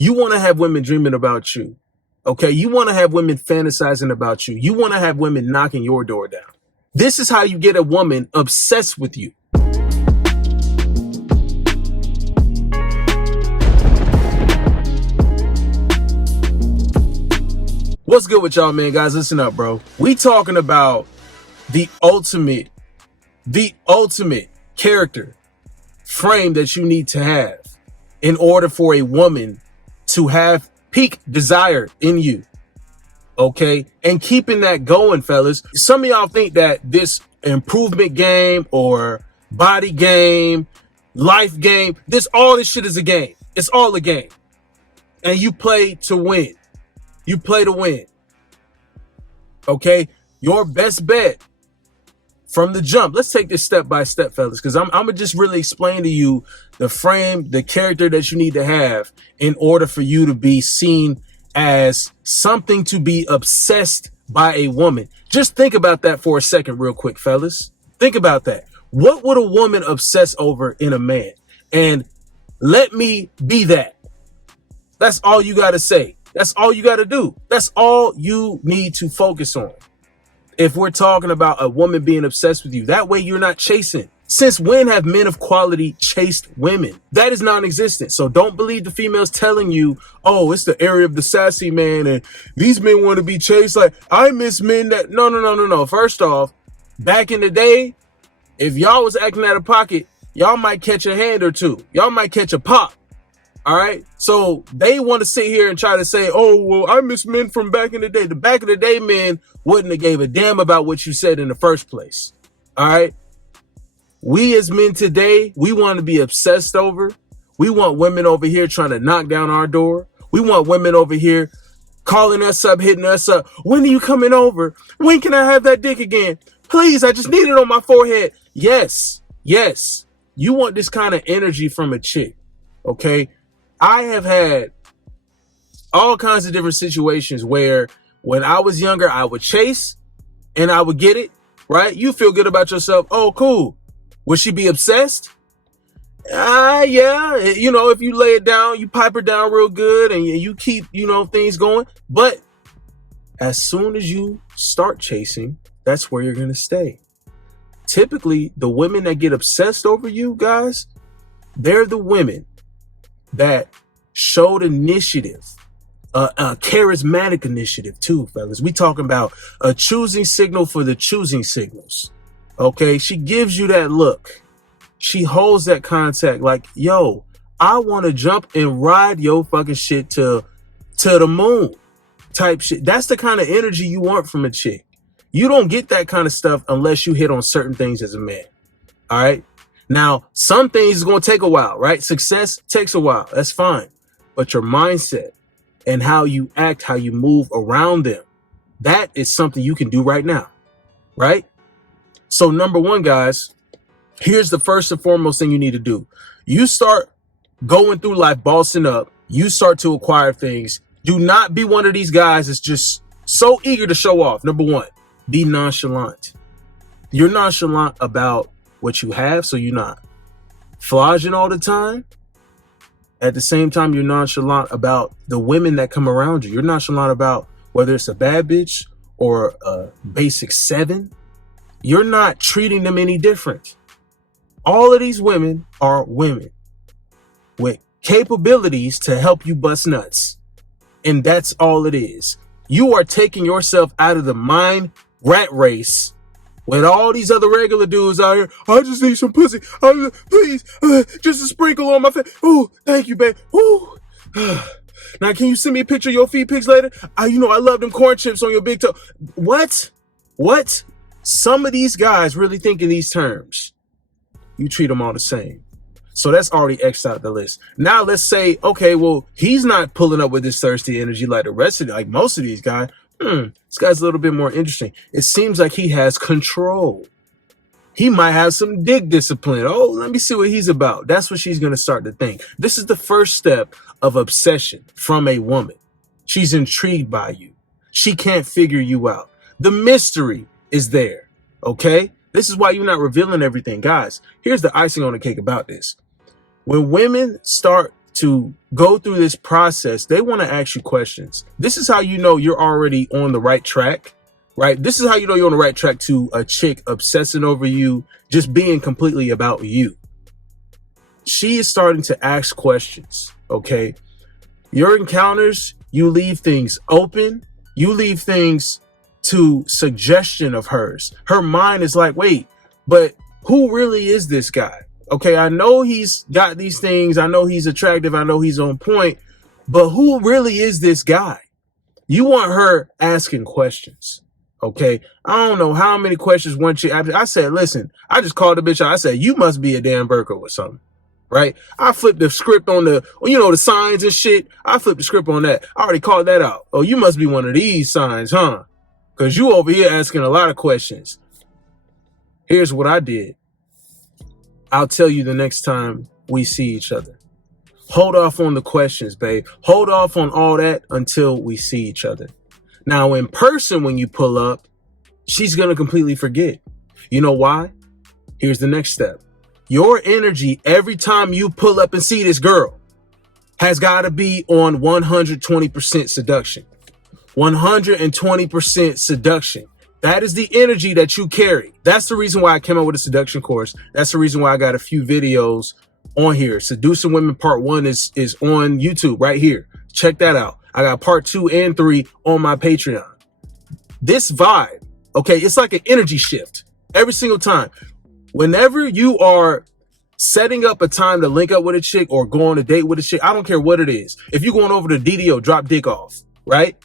You want to have women dreaming about you. Okay. You want to have women fantasizing about you. You want to have women knocking your door down. This is how you get a woman obsessed with you. What's good with y'all, man? Guys, listen up, bro. We talking about the ultimate character frame that you need to have in order for a woman to have peak desire in you. Okay. And keeping that going, fellas. Some of y'all think that this improvement game or body game, life game, all this shit is a game. It's all a game. And you play to win. You play to win. Okay. Your best bet from the jump. Let's take this step by step, fellas, because I'm gonna just really explain to you the frame, the character that you need to have in order for you to be seen as something to be obsessed by a woman. Just think about that for a second real quick, fellas. Think about that. What would a woman obsess over in a man? And let me be that. That's all you got to say. That's all you got to do. That's all you need to focus on. If we're talking about a woman being obsessed with you, that way you're not chasing. Since when have men of quality chased women? That is non-existent. So don't believe the females telling you, oh, it's the area of the sassy man and these men want to be chased. Like, I miss men that... No. First off, back in the day, if y'all was acting out of pocket, y'all might catch a hand or two. Y'all might catch a pop. All right. So they want to sit here and try to say, oh, well, I miss men from back in the day. The back of the day men wouldn't have gave a damn about what you said in the first place. All right. We as men today, we want to be obsessed over. We want women over here trying to knock down our door. We want women over here calling us up, hitting us up. When are you coming over? When can I have that dick again? Please, I just need it on my forehead. Yes. You want this kind of energy from a chick. Okay. I have had all kinds of different situations where when I was younger, I would chase and I would get it, right? You feel good about yourself. Oh, cool. Would she be obsessed? Yeah. You know, if you lay it down, you pipe her down real good and you keep, things going. But as soon as you start chasing, that's where you're going to stay. Typically, the women that get obsessed over you guys, they're the women that showed initiative, a charismatic initiative too, fellas. We talking about a choosing signal for the choosing signals. Okay. She gives you that look. She holds that contact like, yo, I want to jump and ride your fucking shit to the moon type shit. That's the kind of energy you want from a chick. You don't get that kind of stuff unless you hit on certain things as a man. All right. Now, some things is going to take a while, right? Success takes a while. That's fine. But your mindset and how you act, how you move around them, that is something you can do right now, right? So number one, guys, here's the first and foremost thing you need to do. You start going through life, bossing up. You start to acquire things. Do not be one of these guys that's just so eager to show off. Number one, be nonchalant. You're nonchalant about what you have, so you're not flogging all the time. At the same time, you're nonchalant about the women that come around you. You're nonchalant about whether it's a bad bitch or a basic 7. You're not treating them any different. All of these women are women with capabilities to help you bust nuts. And that's all it is. You are taking yourself out of the mind rat race with all these other regular dudes out here. I just need some pussy. Please, just a sprinkle on my face. Oh, thank you, babe. Ooh. Now, can you send me a picture of your feet pics later? I love them corn chips on your big toe. What? Some of these guys really think in these terms. You treat them all the same. So that's already X'd out the list. Now let's say, okay, well, he's not pulling up with this thirsty energy like the rest of like most of these guys. This guy's a little bit more interesting. It seems like he has control. He might have some dick discipline. Oh, let me see what he's about. That's what she's going to start to think. This is the first step of obsession from a woman. She's intrigued by you. She can't figure you out. The mystery is there. Okay. This is why you're not revealing everything. Guys, here's the icing on the cake about this. When women start to go through this process, they want to ask you questions. This is how you know you're already on the right track, right? This is how you know you're on the right track to a chick obsessing over you, just being completely about you. She is starting to ask questions, okay? Your encounters, you leave things open. You leave things to suggestion of hers. Her mind is like, wait, but who really is this guy? Okay, I know he's got these things. I know he's attractive. I know he's on point. But who really is this guy? You want her asking questions. Okay, I don't know how many questions one chick. I said, listen, I just called the bitch out. I said, you must be a damn Burko or something. Right? I flipped the script on the, you know, the signs and shit. I flipped the script on that. I already called that out. Oh, you must be one of these signs, huh? Because you over here asking a lot of questions. Here's what I did. I'll tell you the next time we see each other. Hold off on the questions, babe. Hold off on all that until we see each other. Now, in person, when you pull up, she's going to completely forget. You know why? Here's the next step. Your energy every time you pull up and see this girl has got to be on 120% seduction. 120% seduction. That is the energy that you carry. That's the reason why I came up with a seduction course. That's the reason why I got a few videos on here. Seducing Women Part 1 is on YouTube right here. Check that out. I got Part 2 and 3 on my Patreon. This vibe, okay, it's like an energy shift every single time. Whenever you are setting up a time to link up with a chick or go on a date with a chick, I don't care what it is. If you're going over to DDO, drop dick off, right?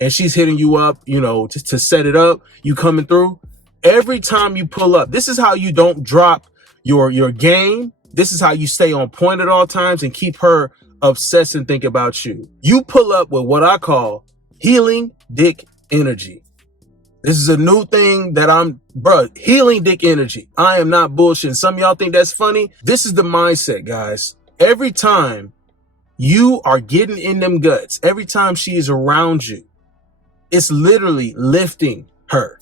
And she's hitting you up, you know, to set it up, you coming through. Every time you pull up, this is how you don't drop your game. This is how you stay on point at all times and keep her obsessed and think about you. You pull up with what I call healing dick energy. This is a new thing that healing dick energy. I am not bullshitting. Some of y'all think that's funny. This is the mindset, guys. Every time you are getting in them guts, every time she is around you, it's literally lifting her.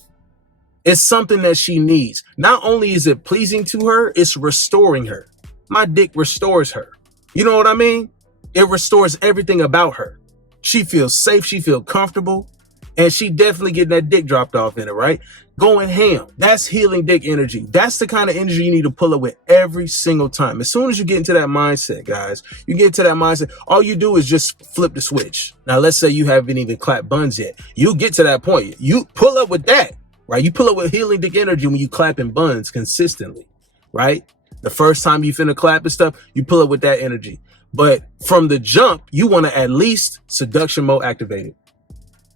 It's something that she needs. Not only is it pleasing to her, it's restoring her. My dick restores her. You know what I mean? It restores everything about her. She feels safe. She feels comfortable. And she definitely getting that dick dropped off in it, right? Going ham. That's healing dick energy. That's the kind of energy you need to pull up with every single time. As soon as you get into that mindset, guys, you get into that mindset, all you do is just flip the switch. Now, let's say you haven't even clapped buns yet. You get to that point. You pull up with that, right? You pull up with healing dick energy when you clapping buns consistently, right? The first time you finna clap and stuff, you pull up with that energy. But from the jump, you want to at least seduction mode activated.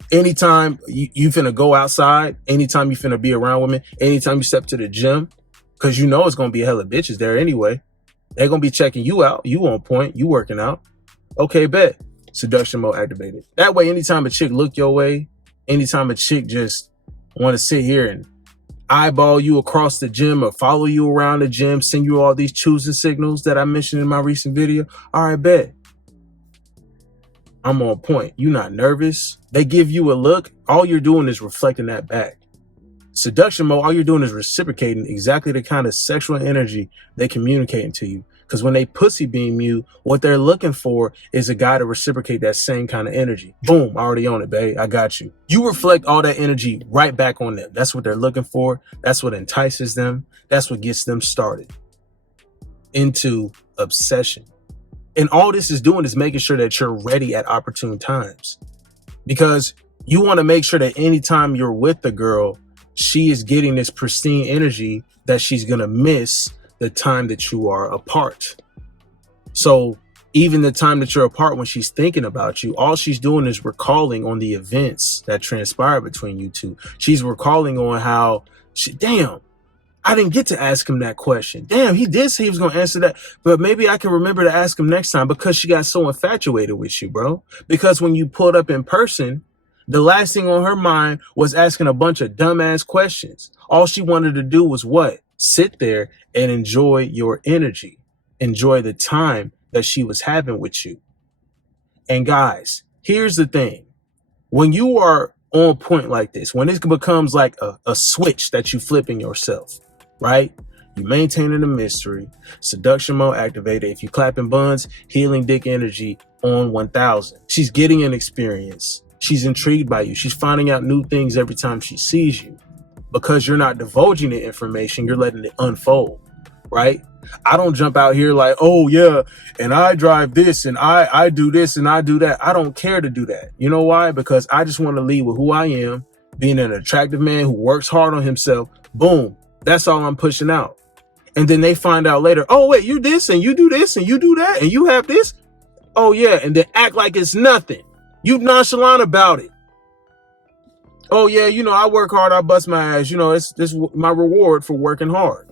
Anytime you finna go outside, anytime you finna be around women, anytime you step to the gym, because you know it's going to be a hella bitches there anyway. They're going to be checking you out. You on point. You working out. Okay, bet. Seduction mode activated. That way, anytime a chick look your way, anytime a chick just want to sit here and eyeball you across the gym or follow you around the gym, send you all these choosing signals that I mentioned in my recent video. All right, bet. I'm on point. You're not nervous. They give you a look. All you're doing is reflecting that back. Seduction mode, all you're doing is reciprocating exactly the kind of sexual energy they're communicating to you. Because when they pussy beam you, what they're looking for is a guy to reciprocate that same kind of energy. Boom, already on it, babe. I got you. You reflect all that energy right back on them. That's what they're looking for. That's what entices them. That's what gets them started into obsession. And all this is doing is making sure that you're ready at opportune times. Because you want to make sure that anytime you're with the girl, she is getting this pristine energy that she's going to miss the time that you are apart. So even the time that you're apart, when she's thinking about you, all she's doing is recalling on the events that transpired between you two. She's recalling on how damn, I didn't get to ask him that question. Damn, he did say he was going to answer that, but maybe I can remember to ask him next time, because she got so infatuated with you, bro. Because when you pulled up in person, the last thing on her mind was asking a bunch of dumbass questions. All she wanted to do was what? Sit there and enjoy your energy. Enjoy the time that she was having with you. And guys, here's the thing. When you are on point like this, when it becomes like a switch that you flip in yourself, right? You maintaining the mystery. Seduction mode activated. If you clapping buns, healing dick energy on 1000. She's getting an experience. She's intrigued by you. She's finding out new things every time she sees you. Because you're not divulging the information, you're letting it unfold, right? I don't jump out here like, oh yeah, and I drive this and I do this and I do that. I don't care to do that. You know why? Because I just want to lead with who I am, being an attractive man who works hard on himself. Boom. That's all I'm pushing out. And then they find out later, oh wait, you this and you do this and you do that and you have this. Oh yeah. And then act like it's nothing. You nonchalant about it. Oh yeah, you know, I work hard, I bust my ass. You know, this my reward for working hard.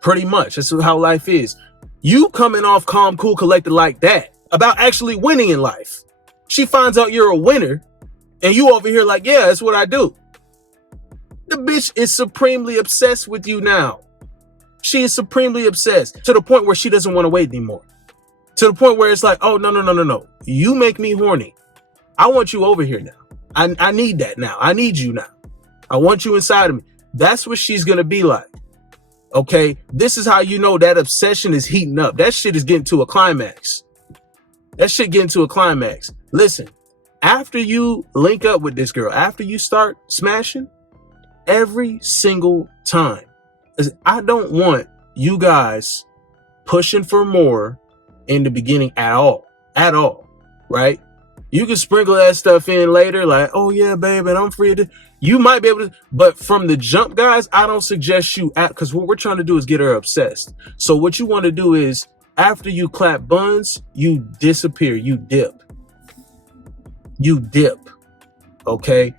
Pretty much. That's how life is. You coming off calm, cool, collected like that about actually winning in life. She finds out you're a winner and you over here like, yeah, that's what I do. The bitch is supremely obsessed with you now. She is supremely obsessed to the point where she doesn't want to wait anymore. To the point where it's like, oh, no. You make me horny. I want you over here now. I need that now. I need you now. I want you inside of me. That's what she's going to be like. Okay. This is how you know that obsession is heating up. That shit is getting to a climax. Listen, after you link up with this girl, after you start smashing, every single time, I don't want you guys pushing for more in the beginning at all, right? You can sprinkle that stuff in later, like, oh yeah, babe, and I'm free to. You might be able to, but from the jump, guys, I don't suggest you because what we're trying to do is get her obsessed. So what you want to do is after you clap buns, you disappear, you dip. Okay.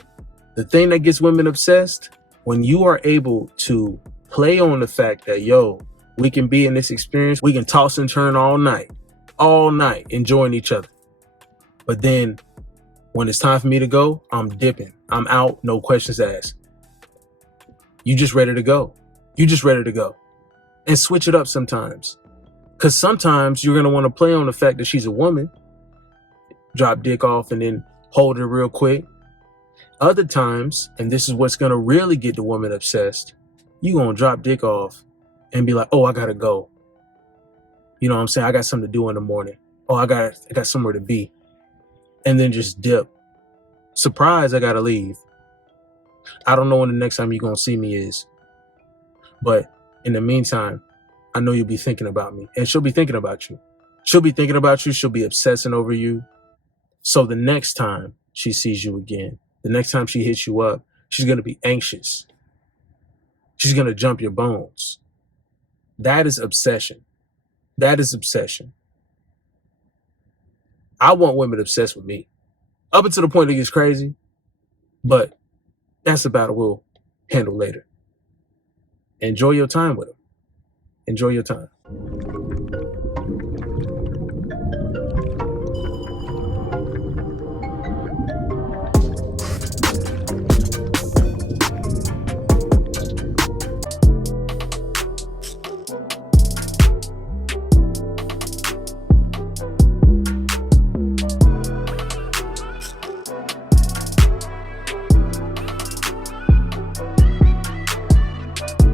The thing that gets women obsessed, when you are able to play on the fact that, yo, we can be in this experience, we can toss and turn all night, enjoying each other. But then when it's time for me to go, I'm dipping. I'm out. No questions asked. You just ready to go. And switch it up sometimes. Because sometimes you're going to want to play on the fact that she's a woman. Drop dick off and then hold her real quick. Other times, and this is what's going to really get the woman obsessed, you're going to drop dick off and be like, oh, I got to go. You know what I'm saying? I got something to do in the morning. Oh, I got somewhere to be. And then just dip. Surprise, I gotta leave. I don't know when the next time you're gonna see me is. But in the meantime, I know you'll be thinking about me. And she'll be thinking about you. She'll be obsessing over you. So the next time she sees you again, the next time she hits you up, she's gonna be anxious. She's gonna jump your bones. That is obsession. I want women obsessed with me. Up until the point it gets crazy. But that's a battle we'll handle later. Enjoy your time with them. Enjoy your time.